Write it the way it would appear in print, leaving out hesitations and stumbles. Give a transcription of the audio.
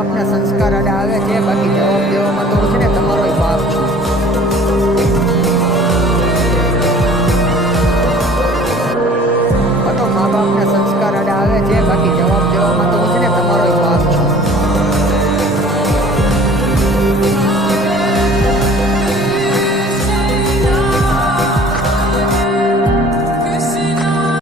બાપના સંસ્કાર અડા આવે છે, બાકી જવાબ દેવામાં તો છે ને તમારો બાપ છું. તો મા બાપના સંસ્કાર અડા આવે છે, બાકી જવાબ દેવામાં તો